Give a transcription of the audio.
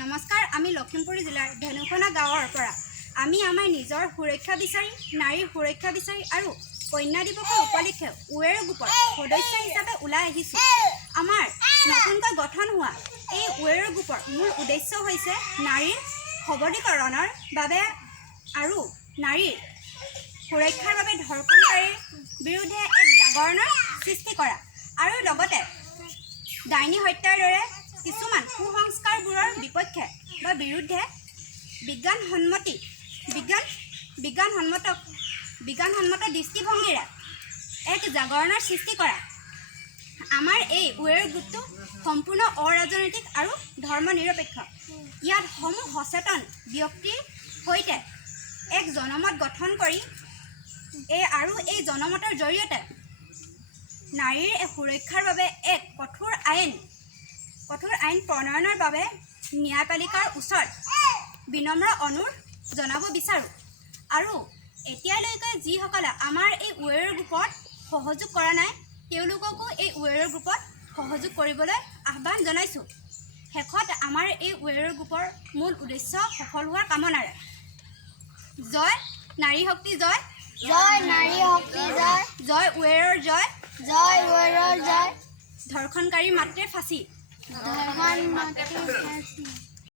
নমস্কাৰ, আমি লখিমপুৰ জিলাৰ ধেনুখনা গাঁৱৰ পৰা আমি আমাৰ নিজৰ সুৰক্ষা বিচাৰি, নাৰীৰ সুৰক্ষা বিচাৰি আৰু কন্যা দিৱসৰ উপলক্ষে উৱেৰ গ্ৰুপৰ সদস্য হিচাপে ওলাই আহিছোঁ। আমাৰ নতুনকৈ গঠন হোৱা এই উৱেৰ গ্ৰুপৰ মূল উদ্দেশ্য হৈছে নাৰীৰ সবলীকৰণৰ বাবে আৰু নাৰীৰ সুৰক্ষাৰ বাবে ধৰ্ষণকাৰীৰ বিৰুদ্ধে এক জাগৰণৰ সৃষ্টি কৰা আৰু লগতে ডাইনী হত্যাৰ দৰে কিছুমান কুসংস্কাৰবোৰৰ বিপক্ষে বা বিৰুদ্ধে বিজ্ঞানসন্মত দৃষ্টিভংগীৰে এক জাগৰণৰ সৃষ্টি কৰা। আমাৰ এই উৱেৰ গ্ৰুপটো সম্পূৰ্ণ অৰাজনৈতিক আৰু ধৰ্ম নিৰপেক্ষ। ইয়াত সমূহ সচেতন ব্যক্তিৰ সৈতে এক জনমত গঠন কৰি এই জনমতৰ জৰিয়তে নাৰীৰ সুৰক্ষাৰ বাবে এক কঠোৰ আইন প্ৰণয়নৰ বাবে ন্যায়পালিকাৰ ওচৰত বিনম্ৰ অনুৰোধ জনাব বিচাৰোঁ। আৰু এতিয়ালৈকে যিসকলে আমাৰ এই উৱেৰ গ্ৰুপত সহযোগ কৰা নাই তেওঁলোককো এই উৱেৰ গ্ৰুপত সহযোগ কৰিবলৈ আহ্বান জনাইছোঁ। শেষত আমাৰ এই উৱেৰ গ্ৰুপৰ মূল উদ্দেশ্য সফল হোৱাৰ কামনাৰে জয় নাৰী শক্তি জয়, জয় নাৰী শক্তি জয়, জয় উৱেৰৰ জয়, জয় উৱেৰৰ জয়, ধৰ্ষণকাৰী মাতৃৰ ফাঁচী।